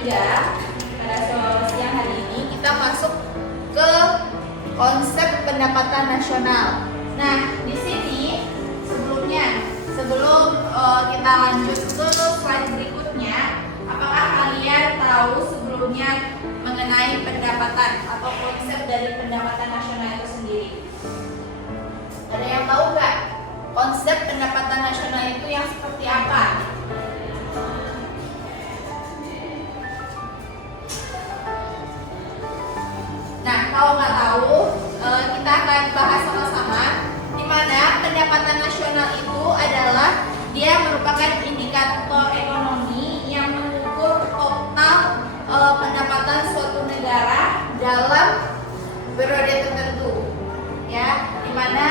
ketiga, pada siang hari ini kita masuk ke konsep pendapatan nasional. Nah, di sini sebelum kita lanjut ke slide berikutnya, apakah kalian tahu sebelumnya mengenai pendapatan atau konsep dari pendapatan nasional itu sendiri? Ada yang tahu nggak konsep pendapatan nasional itu yang seperti apa? Nah, kalau nggak tahu, kita akan bahas sama-sama, di mana pendapatan nasional itu adalah dia merupakan indikator ekonomi yang mengukur total pendapatan suatu negara dalam periode tertentu, ya. Di mana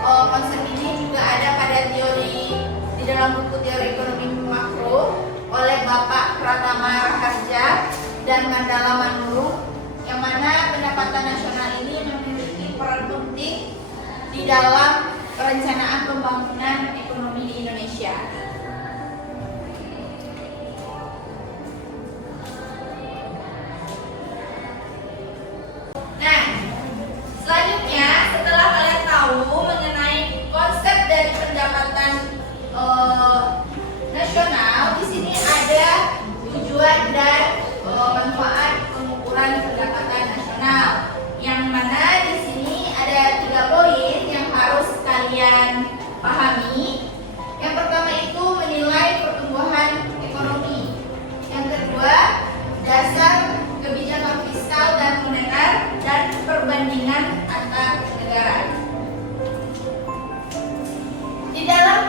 konsep ini juga ada pada teori di dalam buku teori ekonomi makro oleh Bapak Pratama Raharja dan Mandala Manurung, yang mana pendapatan nasional ini memiliki peran penting di dalam perencanaan pembangunan ekonomi di Indonesia. Nah, selanjutnya setelah kalian tahu mengenai konsep dari pendapatan nasional, di sini ada tujuan dan manfaat pengukuran pendapatan nasional, yang mana di sini ada 3 poin yang harus kalian pahami. Yang pertama itu menilai pertumbuhan ekonomi. Yang kedua, dasar kebijakan fiskal dan moneter dan perbandingan antar negara. Di dalam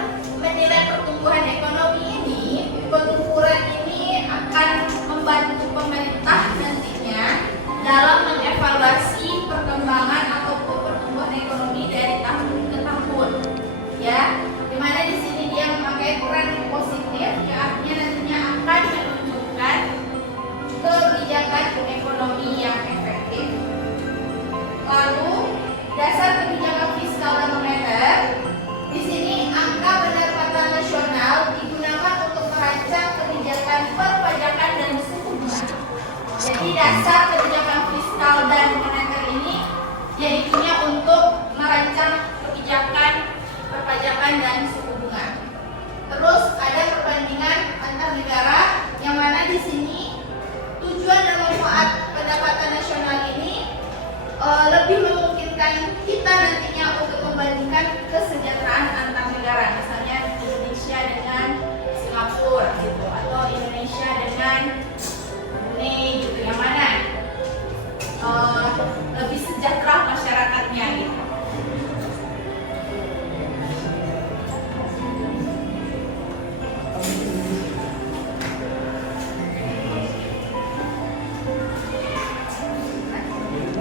menilai pertumbuhan ekonomi ini, pengukuran ini akan membantu pemerintah nantinya dalam mengevaluasi perkembangan atau pertumbuhan ekonomi dari tahun ke tahun, ya. Dimana di sini dia memakai tren positif, yang artinya nantinya akan menunjukkan kebijakan ekonomi yang efektif. Lalu dasar kebijakan fiskal dan moneter, di sini angka pendapatan nasional digunakan untuk merancang kebijakan perpajakan dan suku bunga. Jadi dasar kebijakan fiskal dan moneter ini yaitunya untuk merancang kebijakan perpajakan dan suku bunga. Terus ada perbandingan antar negara, yang mana di sini tujuan dan manfaat pendapatan nasional ini lebih memungkinkan kita nantinya untuk membandingkan kesejahteraan antar negara, misalnya Indonesia dengan Singapura gitu, atau Indonesia dengan Brunei gitu, yang mana lebih sejahtera masyarakatnya gitu.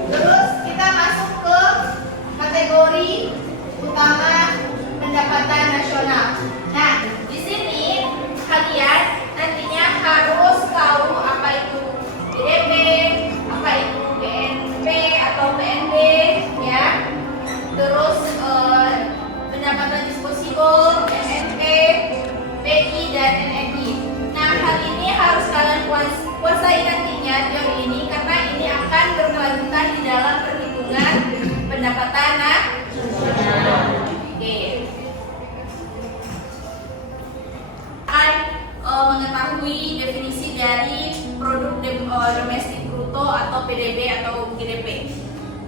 Terus kita masuk ke kategori utama pendapatan nasional. Nah, di sini kalian nantinya harus tahu apa itu PDB, apa itu PNB atau PNB, ya. Terus pendapatan disposibel, MNP, PI dan NNI. Nah, hal ini harus kalian kuasai nantinya teori ini, karena ini akan berkelanjutan di dalam perhitungan pendapatan nasional. Oke. Mengetahui definisi dari produk domestik bruto atau PDB atau GDP.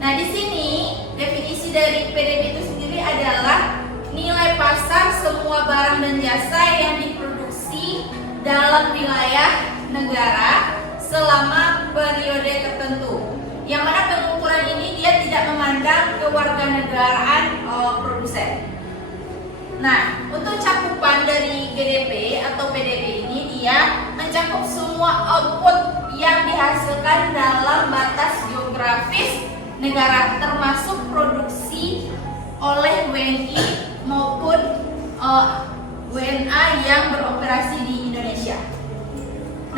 Nah, di sini definisi dari PDB itu sendiri adalah nilai pasar semua barang dan jasa yang diproduksi dalam wilayah negara selama periode tertentu. Yang mana pengukuran ini dia tidak memandang kewarganegaraan produsen. Nah, untuk cakupan dari GDP atau PDB ini, dia mencakup semua output yang dihasilkan dalam batas geografis negara, termasuk produksi oleh WNI maupun WNA yang beroperasi di Indonesia.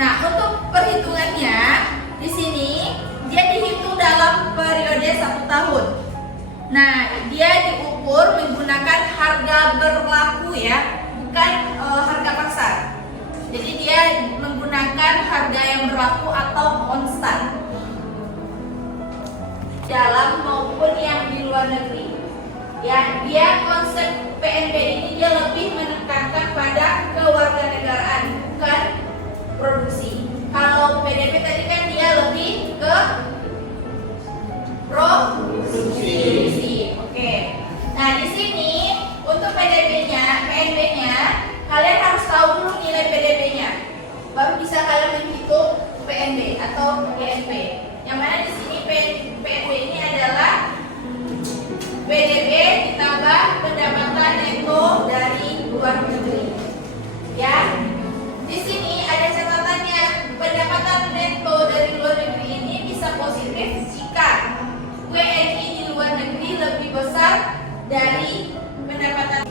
Nah, untuk perhitungannya di sini dia dihitung dalam periode 1 tahun. Nah, dia diukur menggunakan harga berlaku, ya, bukan harga pasar. Jadi dia menggunakan harga yang berlaku baru bisa kalian menghitung PNB atau GNP. Yang mana di sini PNB ini adalah PDB ditambah pendapatan neto dari luar negeri. Ya, di sini ada catatannya, pendapatan neto dari luar negeri ini bisa positif jika WNI di luar negeri lebih besar dari pendapatan.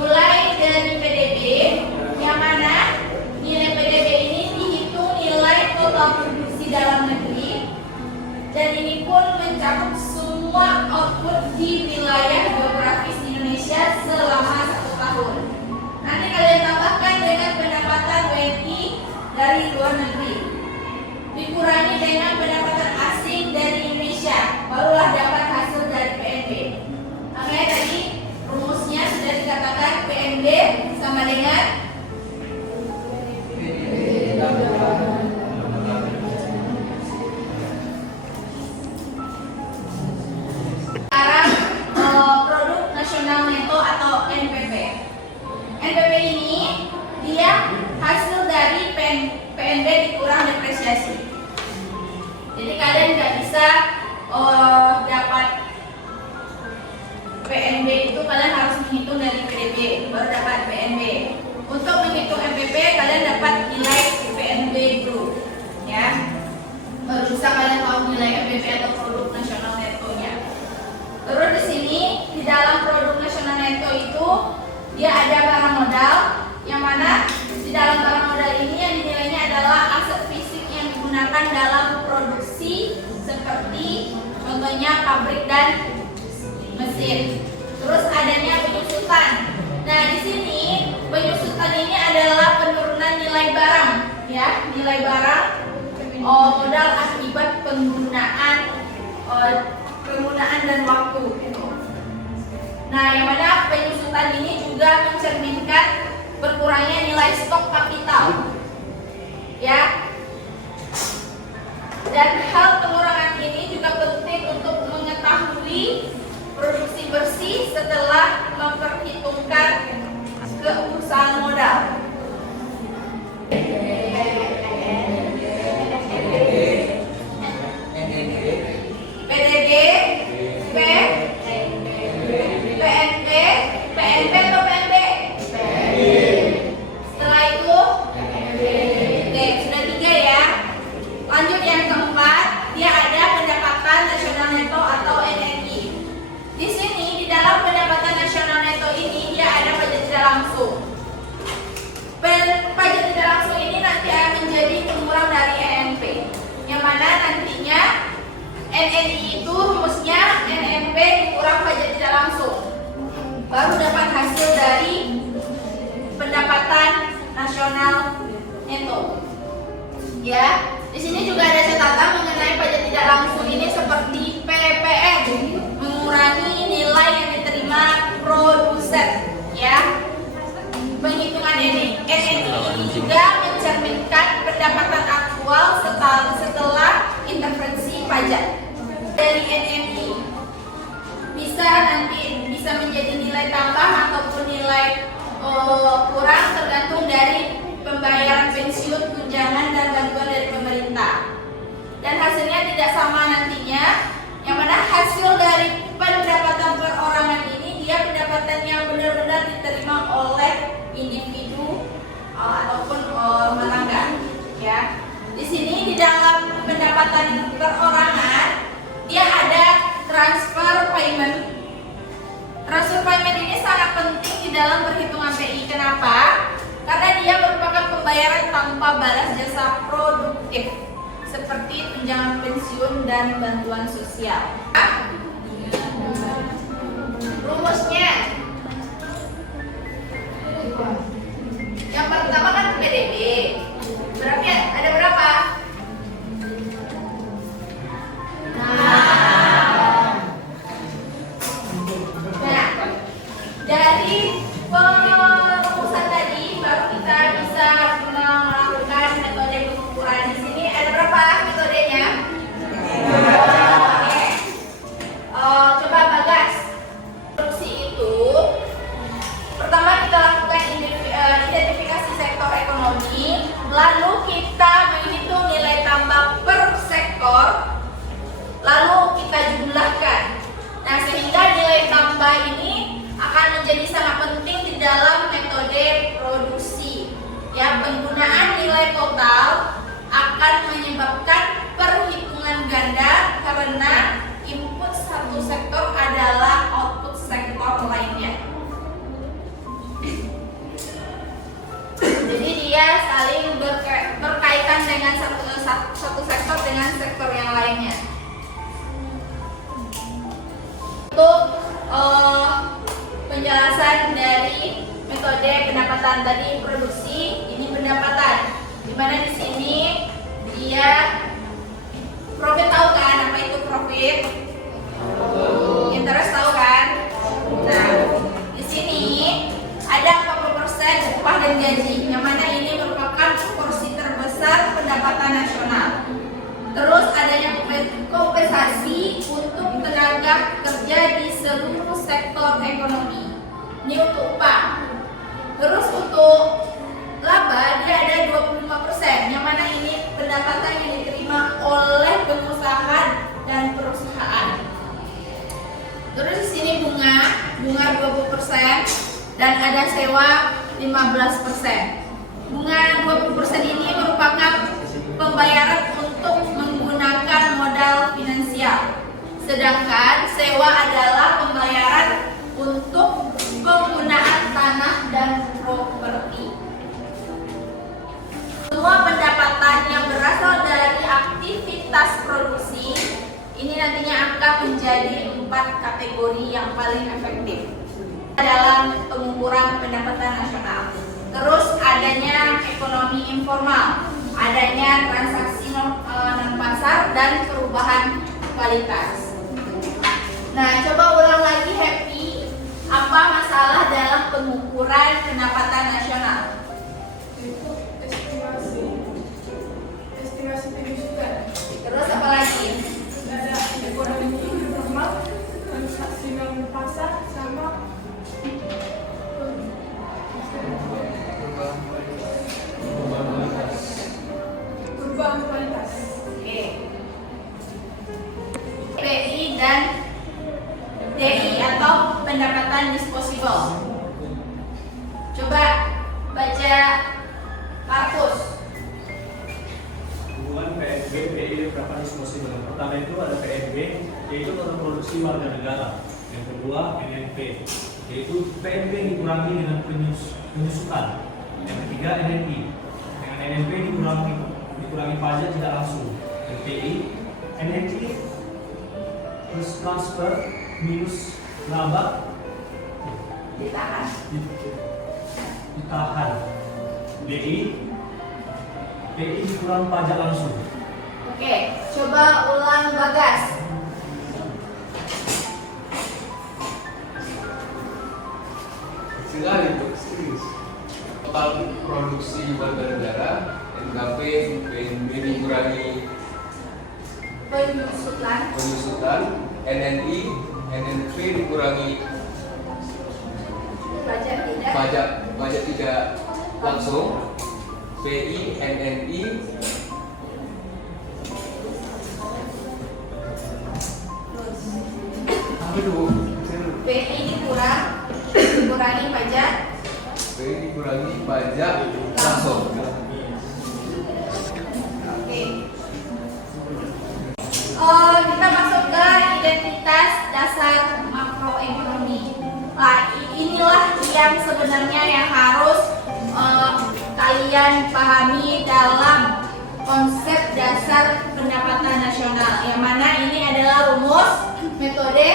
Mulai dari PDB, yang mana nilai PDB ini dihitung nilai total produksi dalam negeri, dan ini pun mencakup semua output di wilayah geografis Indonesia selama 1 tahun. Nanti kalian tambahkan dengan pendapatan WNI dari luar negeri, dikurangi dengan pendapatan asing dari Indonesia, barulah dapat hasil dari PNB. Makanya tadi rumusnya sudah dikatakan PNB sama dengan sekarang produk nasional neto atau NPP. NPP ini dia hasil dari PNB dikurang depresiasi. Jadi kalian nggak bisa dapat PNB itu, kalian harus menghitung dari PDB baru dapat PNB. Untuk menghitung NPP kalian dapat nilai PNB dulu, ya. Baru bisa kalian tahu nilai NPP atau produk nasional netonya. Terus di sini di dalam produk nasional neto itu dia ada barang modal, yang mana di dalam barang modal ini yang dinilainya adalah aset fisik yang digunakan dalam produksi, seperti contohnya pabrik dan mesin. Terus adanya penyusutan. Nah, di sini penyusutan ini adalah penurunan nilai barang, ya, nilai barang modal akibat penggunaan dan waktu gitu. Nah, yang mana penyusutan ini juga mencerminkan berkurangnya nilai stok kapital, ya. Dan hal pengurangan ini juga penting untuk mengetahui produksi bersih setelah memperhitungkan keusahaan modal. PDB, PNP, PNP atau PNB? Setelah itu, oke, sudah 3 ya. Lanjut yang keempat, dia ada pendapatan nasional neto atau NNI. Di sini di dalam pendapatan nasional neto ini dia ada pajak tidak langsung. Pajak tidak langsung ini nanti akan menjadi pengurang dari NNP, yang mana nantinya NNI itu rumusnya NNP dikurang pajak tidak langsung, baru dapat hasil dari pendapatan nasional neto. Ya, di sini juga ada catatan mengenai pajak tidak langsung ini seperti PPN, mengurangi nilai yang diterima produsen, ya. Penghitungan NNI ini juga mencerminkan pendapatan aktual setelah intervensi pajak. Dari NNI bisa menjadi nilai tambah ataupun nilai kurang, tergantung dari pembayaran pensiun, tunjangan, dan bantuan dari pemerintah. Dan hasilnya tidak sama nantinya, yang mana hasil dari pendapatan perorangan ini dia pendapatan yang benar-benar diterima oleh individu ataupun rumah tangga, ya. Di sini di dalam pendapatan perorangan dia ada transfer payment. Transfer payment ini sangat penting di dalam perhitungan PI. Kenapa? Karena dia merupakan pembayaran tanpa balas jasa produktif, seperti tunjangan pensiun dan bantuan sosial. Rumusnya yang pertama kan PDB. Berarti ada berapa? Nah, dari perumusan tadi baru kita bisa melakukan metode pengukuran. Di sini ada berapa metodenya? Oke. Coba Bagas. Produksi itu pertama kita lakukan lalu kita menghitung nilai tambah per sektor, lalu kita jumlahkan. Nah, sehingga nilai tambah ini akan menjadi sangat penting di dalam metode produksi. Ya, penggunaan nilai total akan menyebabkan perhitungan ganda karena input satu sektor adalah output sektor lainnya. Jadi dia saling berkaitan dengan satu sektor dengan sektor yang lainnya. Untuk penjelasan dari metode pendapatan tadi produksi, ini pendapatan. Dimana di sini dia profit, tahu kan apa itu profit? Interest tahu kan? Nah, di sini ada 40% upah dan gaji, yang mana ini merupakan porsi terbesar pendapatan nasional. Terus adanya kompensasi untuk tenaga kerja di seluruh sektor ekonomi. Ini untuk upah. Terus untuk laba dia ada 25%, yang mana ini pendapatan yang diterima oleh pengusaha dan perusahaan. Terus di sini bunga 20% dan ada sewa 15%. Bunga 20% ini merupakan pembayaran untuk menggunakan modal finansial. Sedangkan sewa adalah pembayaran untuk penggunaan tanah dan properti. Semua pendapatan yang berasal dari aktivitas produksi ini nantinya akan menjadi 4 kategori yang paling efektif dalam pengukuran pendapatan nasional. Terus adanya ekonomi informal, adanya transaksi non pasar, dan perubahan kualitas. Nah, coba ulang lagi, Happy. Apa masalah dalam pengukuran pendapatan nasional? Estimasi penyusutan. Terus apa lagi? Ada ekonomi informal, transaksi non pasar, sama perubahan kualitas. Oke. PI dan DI atau pendapatan disposable. Coba baca Markus. Hubungan PNB, PI dan pendapatan disposable. Yang pertama itu ada PNB, yaitu total produksi warga negara. Yang kedua NNP, yaitu PNB dikurangi dengan penyusutan. Yang ketiga NNI, dengan NNP dikurangi pajak tidak langsung. Dan PI, NNI plus transfer minus laba Ditahan. ditahan. DI, PI dikurangi pajak langsung. Oke, coba ulang Bagas. Sekali serius. Total produksi warga negara NKP PNB dikurangi penyusutan, NNI NNP dikurangi pajak tidak langsung, PI NNI apa tuh? PI dikurangi pajak. PI dikurangi pajak langsung. Oke. Kita masuk ke identitas dasar makroekonomi. Nah, inilah yang sebenarnya yang harus kalian pahami dalam konsep dasar pendapatan nasional. Yang mana ini adalah rumus metode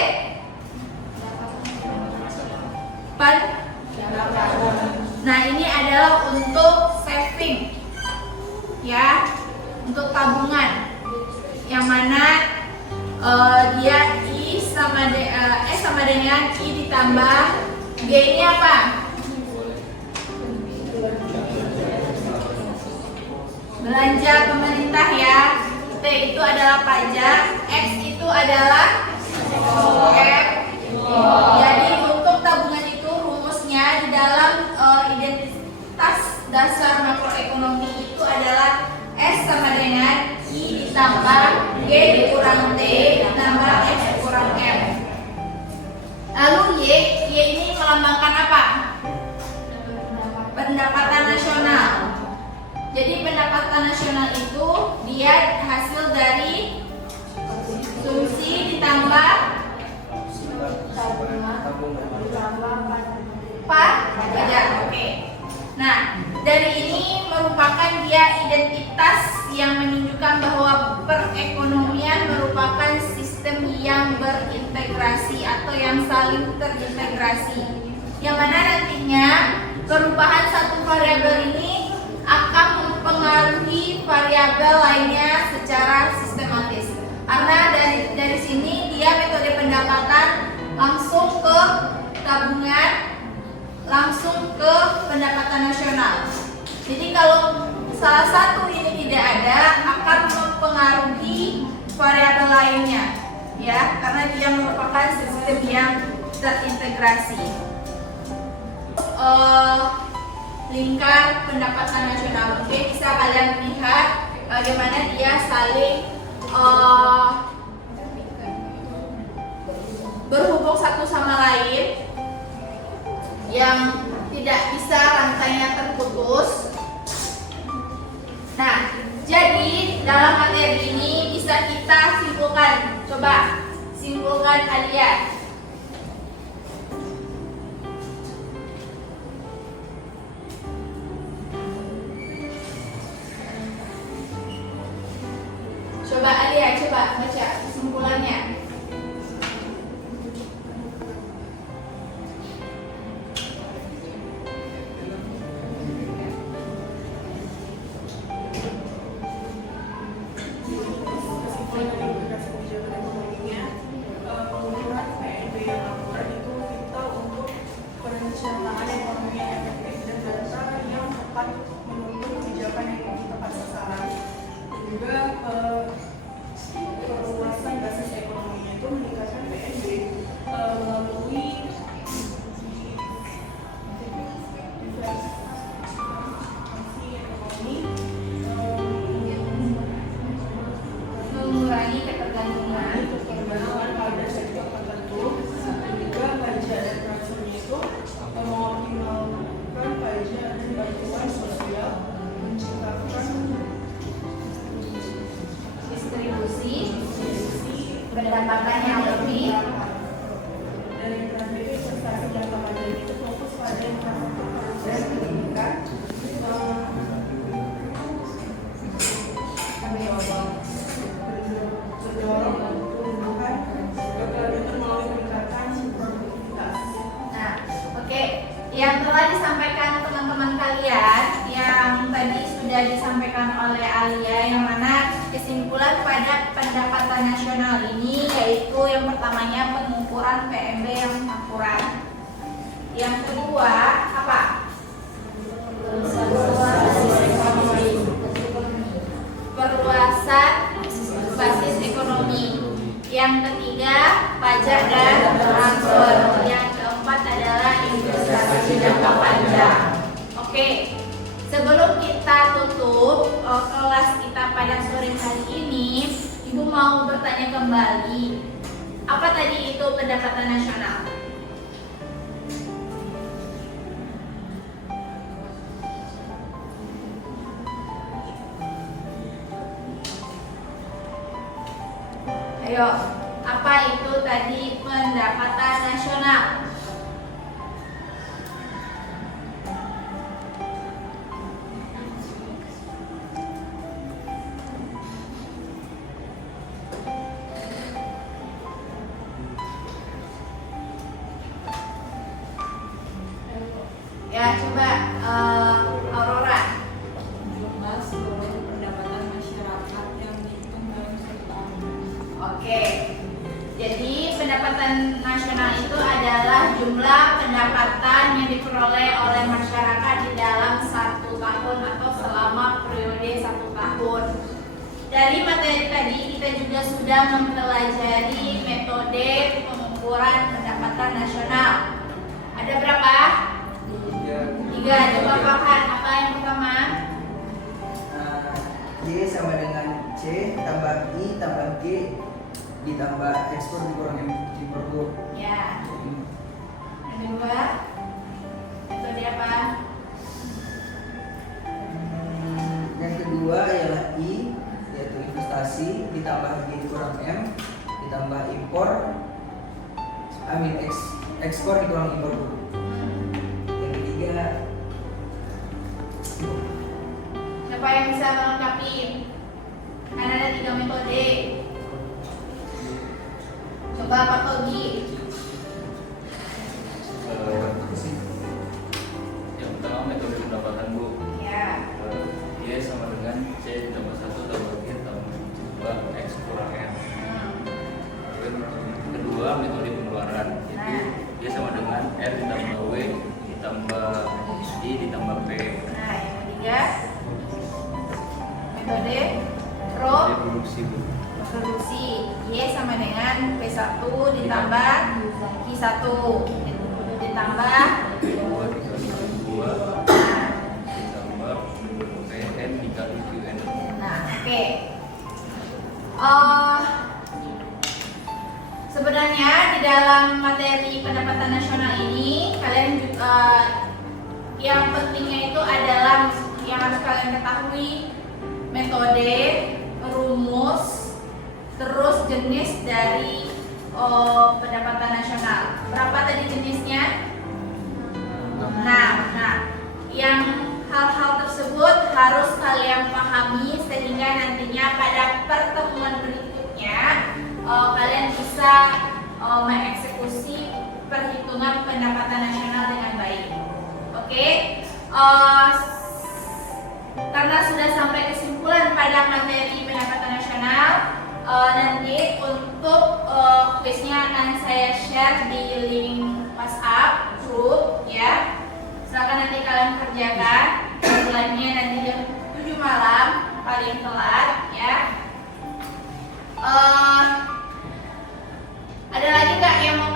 pendapatan. Nah, ini adalah untuk saving, ya, untuk tabungan. Yang mana dia I sama dengan I ditambah G ini apa? Belanja pemerintah, ya. T itu adalah pajak, X itu adalah F. Jadi untuk tabungan itu rumusnya di dalam identitas dasar makroekonomi itu ada dikurang T ditambah X kurang M. Lalu Y ini melambangkan apa? Pendapatan nasional. Jadi pendapatan nasional itu dia hasil dari konsumsi ditambah pajak. Oke. Nah, dari ini merupakan dia identitas yang menunjukkan bahwa perekonomian merupakan sistem yang berintegrasi atau yang saling terintegrasi. Yang mana nantinya perubahan satu variabel ini akan mempengaruhi variabel lainnya secara sistematis. Karena dari sini dia metode pendapatan langsung ke tabungan, langsung ke pendapatan nasional. Jadi kalau salah satu ini tidak ada, akan mempengaruhi variabel lainnya, ya, karena dia merupakan sistem yang terintegrasi. Lingkar pendapatan nasional. Oke, bisa kalian lihat bagaimana dia saling berhubung satu sama lain, yang tidak bisa rantainya terputus. Nah, jadi dalam materi ini bisa kita simpulkan. Coba simpulkan kalian. Coba Alia, coba baca kesimpulannya. Penggunaan PNB yang akurat itu vital untuk perencanaan ekonomi yang efektif dan data yang tepat menuntut kebijakan yang tepat sasaran. Dan juga perluasan basis ekonominya itu meningkatkan PNB melalui diversifikasi ekonomi, Mengurangi ketergantungan. ketergantungan pada sektor tertentu, dan juga pajak dan transfernya itu mengoptimalkan pajak dan bantuan sosial, menciptakan Distribusi pendapatan yang lebih. dan yang terakhir itu investasi jangka panjang itu fokus pada infrastruktur dan pendidikan, mendorong pertumbuhan berkelanjutan melalui peningkatan produktivitas. Nah, oke. Yang telah disampaikan teman-teman kalian, yang tadi sudah disampaikan oleh Alia, yang mana kesimpulan pada pendapatan nasional ini yaitu yang pertamanya pengukuran PNB yang akurat. Yang kedua apa? Perluasan basis ekonomi. Yang ketiga pajak dan transfer. Yang keempat adalah investasi jangka panjang. Oke, sebelum kita tutup kelas kita pada sore hari ini, Ibu mau bertanya kembali, apa tadi itu pendapatan nasional? Ayo, apa itu tadi pendapatan nasional? Ya, coba Aurora. Jumlah seluruh pendapatan masyarakat yang dihitung dalam satu tahun. Oke. Jadi pendapatan nasional itu adalah jumlah pendapatan yang diperoleh oleh masyarakat di dalam satu tahun atau selama periode satu tahun. Dari materi tadi kita juga sudah mempelajari metode pengukuran pendapatan nasional. Ada berapa? 3. Coba Farhan, apa yang pertama? Y sama dengan C C tambah I tambah G ditambah ekspor dikurang impor Bu. Ya. Yang kedua, metode apa? Yang kedua ialah I, yaitu investasi ditambah G dikurang M ditambah impor, ekspor dikurang impor Bu. Yang ketiga, Siapa yang bisa melengkapi? Kan ada 3 metode. Coba Pak Togi. Yang pertama metode pendapatan Bu. Ya. Y sama dengan C tambah 1 tambah G tambah X kurang M. Kedua metode pengeluaran, yaitu Y sama dengan R ditambah W ditambah I ditambah P. Nah, yang ketiga, metode Jadi produksi Bu. produksi. Y sama dengan P1 ditambah Q1 ditambah 2 dikali 2 nah, ditambah PN dikali QN. nah oke. Sebenarnya di dalam materi pendapatan nasional ini kalian juga yang pentingnya itu adalah yang harus kalian ketahui metode, rumus, terus jenis dari pendapatan nasional. Berapa tadi jenisnya? Nah, yang hal-hal tersebut harus kalian pahami sehingga nantinya pada pertemuan berikutnya kalian bisa mengeksekusi perhitungan pendapatan nasional dengan baik. Oke? Karena sudah sampai kesimpulan pada materi pendapatan nasional, nanti untuk kuisnya akan saya share di link WhatsApp grup ya. Silakan nanti kalian kerjakan. Deadline-nya nanti jam 7 malam paling telat ya. Ada lagi nggak yang mau